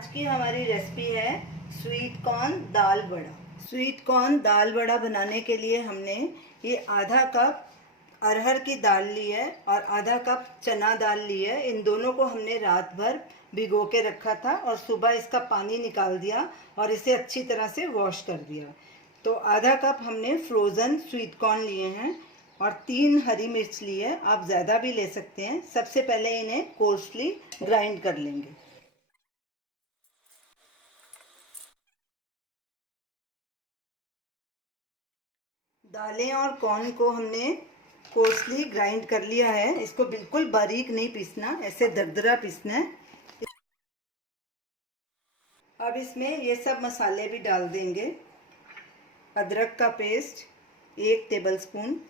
आज की हमारी रेसिपी है स्वीट कॉर्न दाल बड़ा। स्वीट कॉर्न दाल बड़ा बनाने के लिए हमने ये आधा कप अरहर की दाल ली है और आधा कप चना दाल ली है। इन दोनों को हमने रात भर भिगो के रखा था और सुबह इसका पानी निकाल दिया और इसे अच्छी तरह से वॉश कर दिया। तो आधा कप हमने फ्रोज़न स्वीट कॉर्न लिए हैं और 3 हरी मिर्च ली है। आप ज़्यादा भी ले सकते हैं। सबसे पहले इन्हें कोर्सली ग्राइंड कर लेंगे। दालें और कॉर्न को हमने कोर्सली ग्राइंड कर लिया है। इसको बिल्कुल बारीक नहीं पीसना, ऐसे दरदरा पीसना है। अब इसमें ये सब मसाले भी डाल देंगे। अदरक का पेस्ट 1 टेबलस्पून,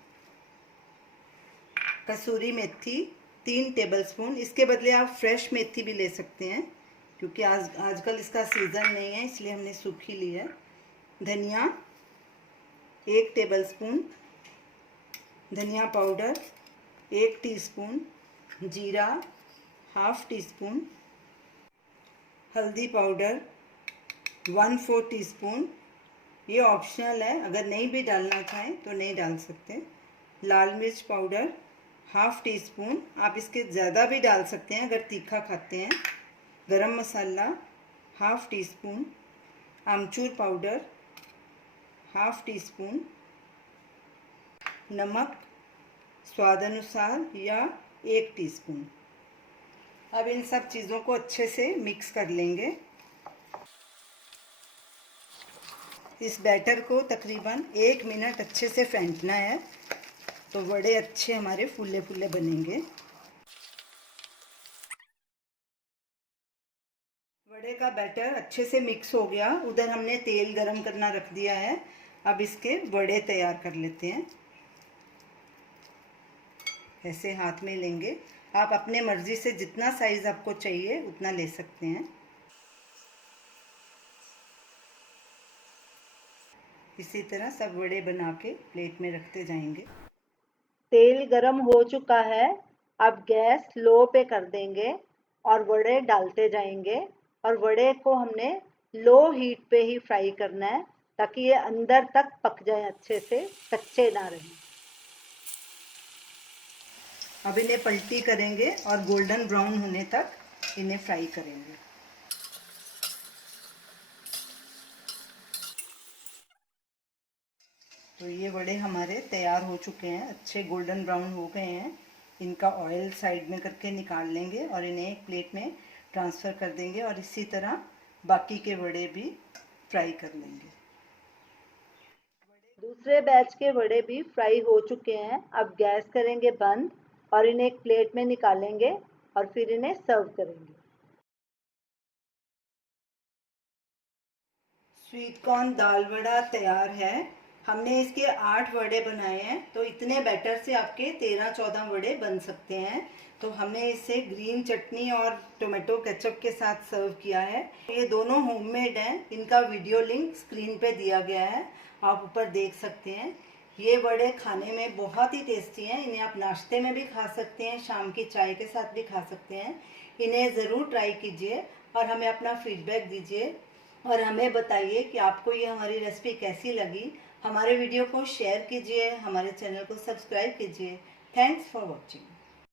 कसूरी मेथी 3 टेबलस्पून। इसके बदले आप फ्रेश मेथी भी ले सकते हैं क्योंकि आजकल इसका सीज़न नहीं है, इसलिए हमने सूखी ली है। धनिया 1 टेबलस्पून, धनिया पाउडर 1 टीस्पून, जीरा हाफ टी स्पून, हल्दी पाउडर 1/4 टीस्पून। ये ऑप्शनल है, अगर नहीं भी डालना चाहें तो नहीं डाल सकते। लाल मिर्च पाउडर हाफ टी स्पून, आप इसके ज़्यादा भी डाल सकते हैं अगर तीखा खाते हैं। गरम मसाला हाफ टी स्पून, आमचूर पाउडर हाफ टी स्पून, नमक स्वाद अनुसार या 1 टीस्पून। अब इन सब चीज़ों को अच्छे से मिक्स कर लेंगे। इस बैटर को तकरीबन 1 मिनट अच्छे से फेंटना है तो बड़े अच्छे हमारे फूले फूले बनेंगे। वड़े का बैटर अच्छे से मिक्स हो गया। उधर हमने तेल गरम करना रख दिया है। अब इसके वड़े तैयार कर लेते हैं। ऐसे हाथ में लेंगे। आप अपने मर्ज़ी से जितना साइज़ आपको चाहिए उतना ले सकते हैं। इसी तरह सब वड़े बना के प्लेट में रखते जाएंगे। तेल गरम हो चुका है। अब गैस लो पे कर देंगे और वड़े डालते जाएंगे। और वड़े को हमने लो हीट पे ही फ्राई करना है ताकि ये अंदर तक पक जाए, अच्छे से कच्चे ना रहें। अब इन्हें पलटी करेंगे और गोल्डन ब्राउन होने तक इन्हें फ्राई करेंगे। तो ये वड़े हमारे तैयार हो चुके हैं, अच्छे गोल्डन ब्राउन हो गए हैं। इनका ऑयल साइड में करके निकाल लेंगे और इन्हें एक प्लेट में ट्रांसफ़र कर देंगे और इसी तरह बाकी के वड़े भी फ्राई कर लेंगे। दूसरे बैच के वड़े भी फ्राई हो चुके हैं। अब गैस करेंगे बंद और इन्हें एक प्लेट में निकालेंगे और फिर इन्हें सर्व करेंगे। स्वीट कॉर्न दाल वड़ा तैयार है। हमने इसके 8 वड़े बनाए हैं तो इतने बैटर से आपके 13-14 वड़े बन सकते हैं। तो हमने इसे ग्रीन चटनी और टोमेटो केचप के साथ सर्व किया है। ये दोनों होममेड हैं। इनका वीडियो लिंक स्क्रीन पे दिया गया है, आप ऊपर देख सकते हैं। ये वड़े खाने में बहुत ही टेस्टी हैं। इन्हें आप नाश्ते में भी खा सकते हैं, शाम की चाय के साथ भी खा सकते हैं। इन्हें ज़रूर ट्राई कीजिए और हमें अपना फीडबैक दीजिए और हमें बताइए कि आपको ये हमारी रेसिपी कैसी लगी। हमारे वीडियो को शेयर कीजिए, हमारे चैनल को सब्सक्राइब कीजिए। Thanks for watching.